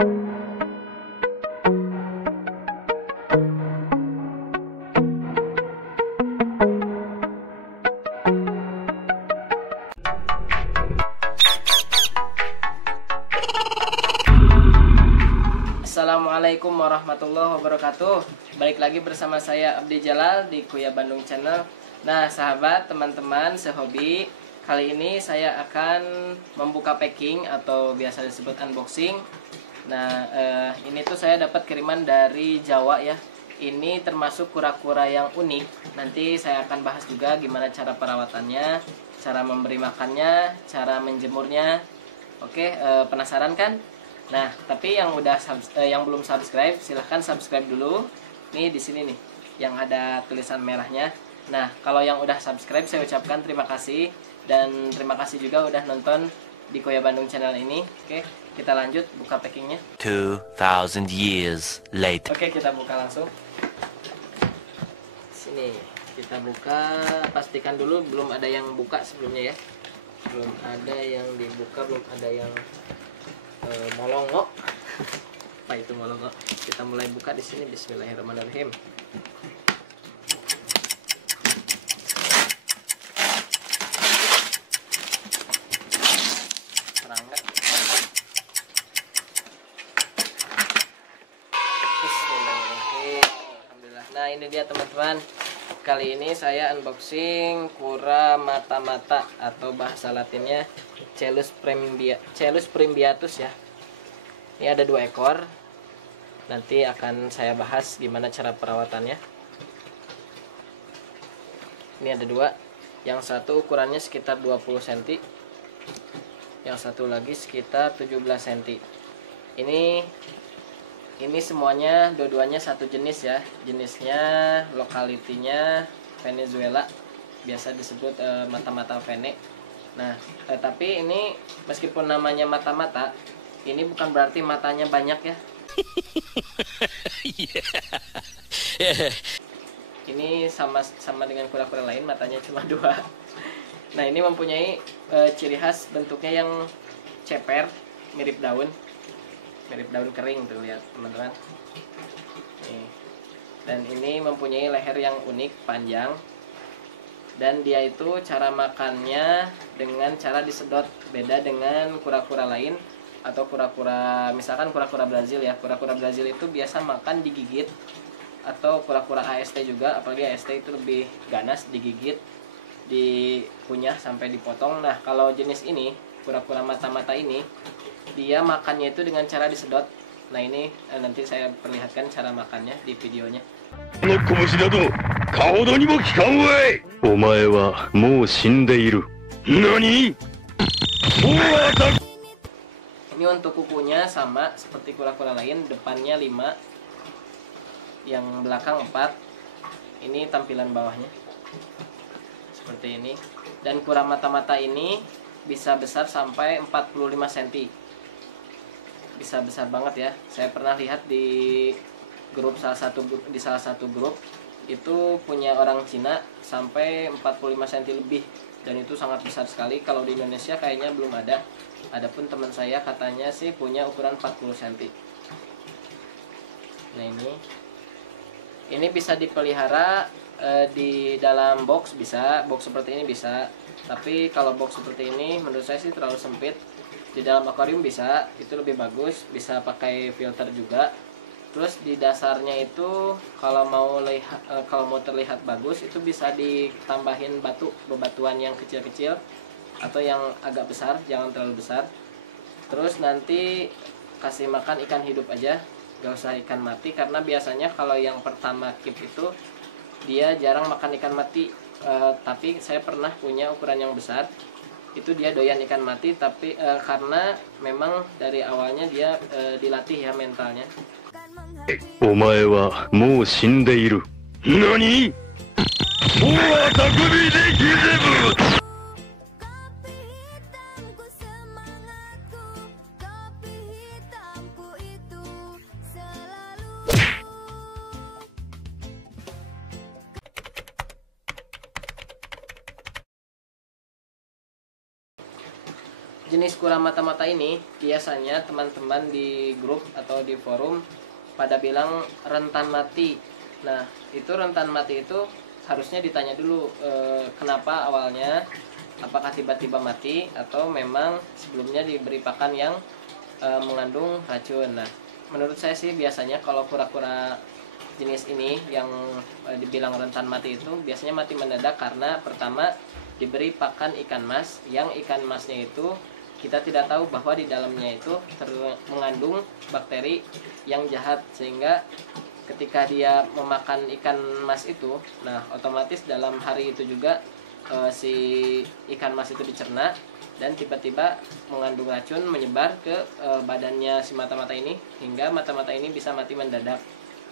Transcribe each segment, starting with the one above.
Assalamualaikum warahmatullahi wabarakatuh. Balik lagi bersama saya Abdi Jalal di Kuya Bandung Channel. Nah sahabat, teman-teman sehobi, kali ini saya akan membuka packing atau biasa disebut unboxing. Nah ini tuh saya dapat kiriman dari Jawa ya. Ini termasuk kura-kura yang unik. Nanti saya akan bahas juga gimana cara perawatannya, cara memberi makannya, cara menjemurnya. Oke, penasaran kan? Nah, tapi yang belum subscribe, silahkan subscribe dulu. Nih di sini nih, yang ada tulisan merahnya. Nah, kalau yang udah subscribe, saya ucapkan terima kasih dan terima kasih juga udah nonton di Kuya Bandung Channel ini. Oke, kita lanjut buka packingnya. 2000 years later. Oke, kita buka langsung. Sini, kita buka. Pastikan dulu belum ada yang buka sebelumnya ya. Belum ada yang dibuka, belum ada yang molongo. Apa itu molongo? Kita mulai buka di sini. Bismillahirrahmanirrahim. Serangga. Bismillahirrahmanirrahim. Alhamdulillah. Nah ini dia teman-teman. Kali ini saya unboxing kura mata-mata atau bahasa latinnya Celus primbiatus ya. Ini ada 2 ekor. Nanti akan saya bahas gimana cara perawatannya. Ini ada 2. Yang satu ukurannya sekitar 20 cm. Yang satu lagi sekitar 17 cm. Ini semuanya dua-duanya satu jenis ya. Jenisnya lokalitinya Venezuela. Biasa disebut mata-mata vene. Nah, tapi ini meskipun namanya mata-mata, ini bukan berarti matanya banyak ya. Ini sama dengan kura-kura lain, matanya cuma 2. Nah, ini mempunyai ciri khas bentuknya yang ceper, mirip daun kering tuh, lihat teman-teman. Dan ini mempunyai leher yang unik, panjang. Dan dia itu cara makannya dengan cara disedot, beda dengan kura-kura lain atau kura-kura, misalkan kura-kura Brazil ya. Kura-kura Brazil itu biasa makan digigit, atau kura-kura AST juga, apalagi AST itu lebih ganas, digigit, dikunyah sampai dipotong. Nah kalau jenis ini, kura-kura mata-mata ini, dia makannya itu dengan cara disedot. Nah ini nanti saya perlihatkan cara makannya di videonya. Ini untuk kukunya sama seperti kura-kura lain, depannya 5, yang belakang 4. Ini tampilan bawahnya seperti ini. Dan kura mata-mata ini bisa besar sampai 45 cm. Bisa besar banget ya. Saya pernah lihat di salah satu grup itu punya orang Cina sampai 45 cm lebih, dan itu sangat besar sekali. Kalau di Indonesia kayaknya belum ada. Adapun teman saya katanya sih punya ukuran 40 cm. Nah ini bisa dipelihara di dalam box, bisa box seperti ini bisa. Tapi kalau box seperti ini menurut saya sih terlalu sempit. Di dalam akuarium bisa, itu lebih bagus, bisa pakai filter juga. Terus di dasarnya itu kalau mau terlihat bagus itu bisa ditambahin bebatuan yang kecil-kecil atau yang agak besar, jangan terlalu besar. Terus nanti kasih makan ikan hidup aja, gak usah ikan mati, karena biasanya kalau yang pertama keep itu dia jarang makan ikan mati. Tapi saya pernah punya ukuran yang besar, itu dia doyan ikan mati, tapi karena memang dari awalnya dia dilatih ya mentalnya. Omae wa mou shindeiru. Nani? jenis kura mata-mata ini biasanya teman-teman di grup atau di forum pada bilang rentan mati. Nah, itu rentan mati itu harusnya ditanya dulu kenapa awalnya, apakah tiba-tiba mati atau memang sebelumnya diberi pakan yang mengandung racun. Nah, menurut saya sih biasanya kalau kura-kura jenis ini yang dibilang rentan mati itu biasanya mati mendadak karena pertama diberi pakan ikan mas, yang ikan masnya itu kita tidak tahu bahwa di dalamnya itu mengandung bakteri yang jahat, sehingga ketika dia memakan ikan mas itu, nah otomatis dalam hari itu juga si ikan mas itu dicerna dan tiba-tiba mengandung racun menyebar ke badannya si mata-mata ini hingga mata-mata ini bisa mati mendadak.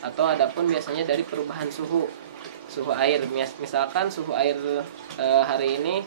Atau adapun biasanya dari perubahan suhu air, misalkan suhu air hari ini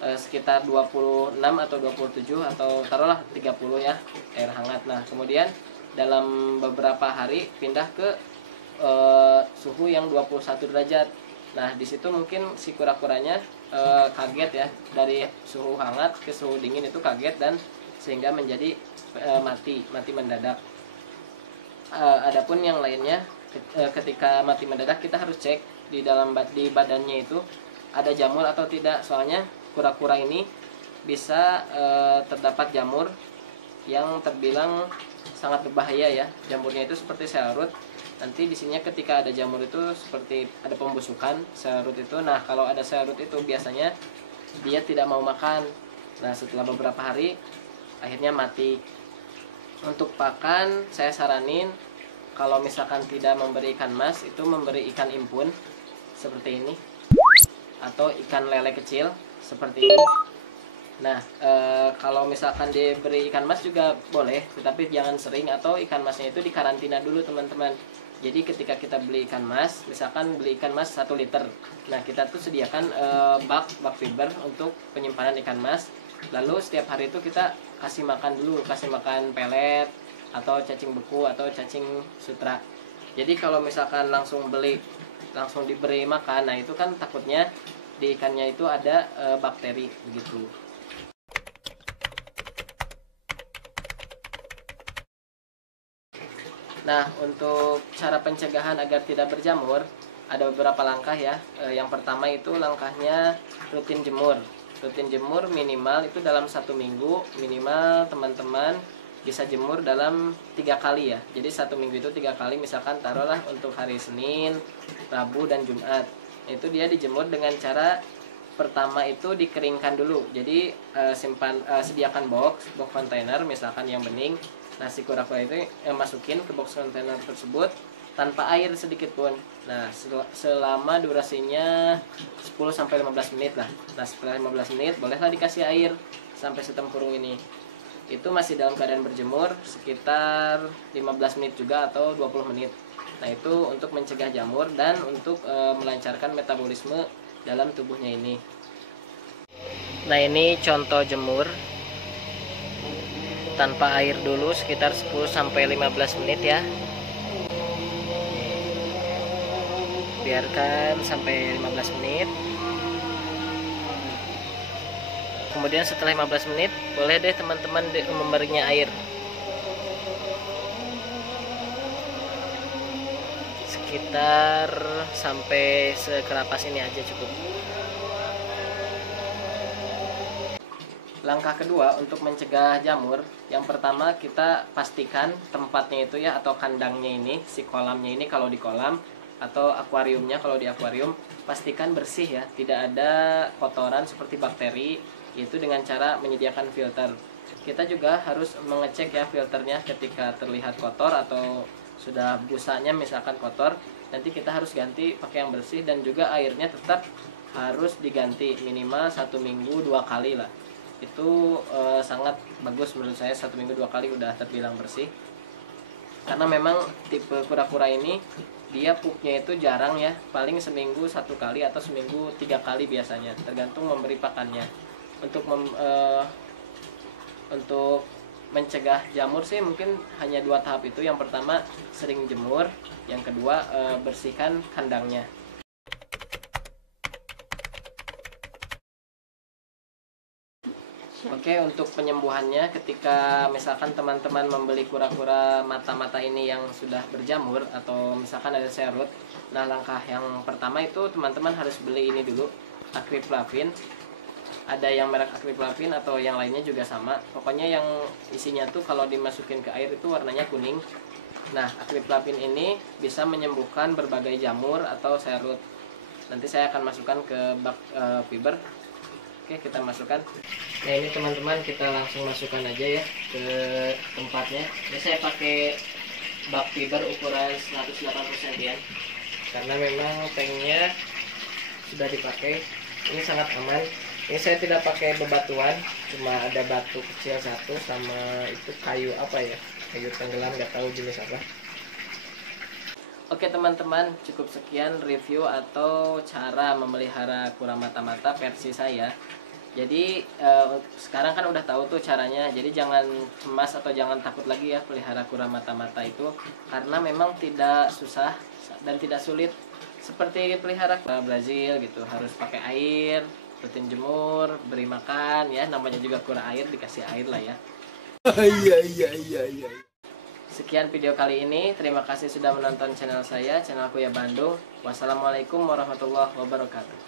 sekitar 26 atau 27 atau taruhlah 30 ya, air hangat. Nah, kemudian dalam beberapa hari pindah ke suhu yang 21 derajat. Nah, di situ mungkin si kura-kuranya kaget ya, dari suhu hangat ke suhu dingin itu kaget dan sehingga menjadi mati mendadak. Adapun yang lainnya ketika mati mendadak kita harus cek di badannya itu ada jamur atau tidak, soalnya kura-kura ini bisa terdapat jamur yang terbilang sangat berbahaya ya. Jamurnya itu seperti serut. Nanti di sininya ketika ada jamur itu seperti ada pembusukan serut itu. Nah, kalau ada serut itu biasanya dia tidak mau makan. Nah, setelah beberapa hari akhirnya mati. Untuk pakan saya saranin kalau misalkan tidak memberi ikan mas itu memberi ikan impun seperti ini atau ikan lele kecil seperti ini. Nah, kalau misalkan diberi ikan mas juga boleh, tetapi jangan sering, atau ikan masnya itu dikarantina dulu teman-teman. Jadi ketika kita beli ikan mas, misalkan beli ikan mas 1 liter, nah kita tuh sediakan bak fiber untuk penyimpanan ikan mas. Lalu setiap hari itu kita kasih makan dulu, kasih makan pelet atau cacing beku atau cacing sutra. Jadi kalau misalkan langsung diberi makan, nah itu kan takutnya di ikannya itu ada bakteri begitu. Nah, untuk cara pencegahan agar tidak berjamur ada beberapa langkah ya. Yang pertama itu langkahnya rutin jemur. Rutin jemur minimal itu dalam 1 minggu minimal teman-teman bisa jemur dalam 3 kali ya. Jadi 1 minggu itu 3 kali, misalkan taruhlah untuk hari Senin, Rabu dan Jumat. Itu dia dijemur dengan cara pertama itu dikeringkan dulu. Jadi sediakan box kontainer misalkan yang bening. Nah, si kura-kura itu masukin ke box kontainer tersebut tanpa air sedikit pun. Nah, selama durasinya 10-15 menit lah. Nah, setelah 15 menit bolehlah dikasih air sampai setempurung ini. Itu masih dalam keadaan berjemur sekitar 15 menit juga atau 20 menit. Nah, itu untuk mencegah jamur dan untuk melancarkan metabolisme dalam tubuhnya ini. Nah, ini contoh jemur tanpa air dulu sekitar 10-15 menit ya. Biarkan sampai 15 menit. Kemudian setelah 15 menit boleh deh teman-teman memberinya air. Sekitar sampai sekerapas ini aja cukup. Langkah kedua untuk mencegah jamur, yang pertama kita pastikan tempatnya itu ya, atau kandangnya ini, si kolamnya ini kalau di kolam, atau akuariumnya kalau di akuarium, pastikan bersih ya, tidak ada kotoran seperti bakteri, itu dengan cara menyediakan filter. Kita juga harus mengecek ya filternya ketika terlihat kotor atau sudah busanya misalkan kotor, nanti kita harus ganti pakai yang bersih, dan juga airnya tetap harus diganti minimal 1 minggu 2 kali lah. Itu sangat bagus menurut saya, 1 minggu 2 kali udah terbilang bersih. Karena memang tipe kura-kura ini dia pupnya itu jarang ya, paling seminggu 1 kali atau seminggu 3 kali biasanya, tergantung memberi pakannya. Untuk mencegah jamur sih mungkin hanya 2 tahap itu. Yang pertama sering jemur, yang kedua bersihkan kandangnya. Oke, untuk penyembuhannya ketika misalkan teman-teman membeli kura-kura mata-mata ini yang sudah berjamur atau misalkan ada serut. Nah, langkah yang pertama itu teman-teman harus beli ini dulu, akriplavin. Ada yang merek akriplavin atau yang lainnya juga sama. Pokoknya yang isinya tuh kalau dimasukin ke air itu warnanya kuning. Nah, akriplavin ini bisa menyembuhkan berbagai jamur atau serut. Nanti saya akan masukkan ke bak fiber. Oke, kita masukkan. Nah, ini teman-teman kita langsung masukkan aja ya ke tempatnya. Ini saya pakai bak fiber ukuran 180 cm karena memang tanknya sudah dipakai. Ini sangat aman. Ini saya tidak pakai bebatuan, cuma ada batu kecil satu sama itu kayu apa ya, kayu tenggelam, nggak tahu jenis apa. Oke teman-teman, cukup sekian review atau cara memelihara kura mata-mata versi saya. Jadi sekarang kan udah tahu tuh caranya. Jadi jangan cemas atau jangan takut lagi ya pelihara kura mata-mata itu, karena memang tidak susah dan tidak sulit seperti pelihara kura Brazil gitu. Harus pakai air, rutin jemur, beri makan ya. Namanya juga kura air, dikasih air lah ya. Iya. Sekian video kali ini. Terima kasih sudah menonton channel saya, channel Kuya Bandung. Wassalamualaikum warahmatullahi wabarakatuh.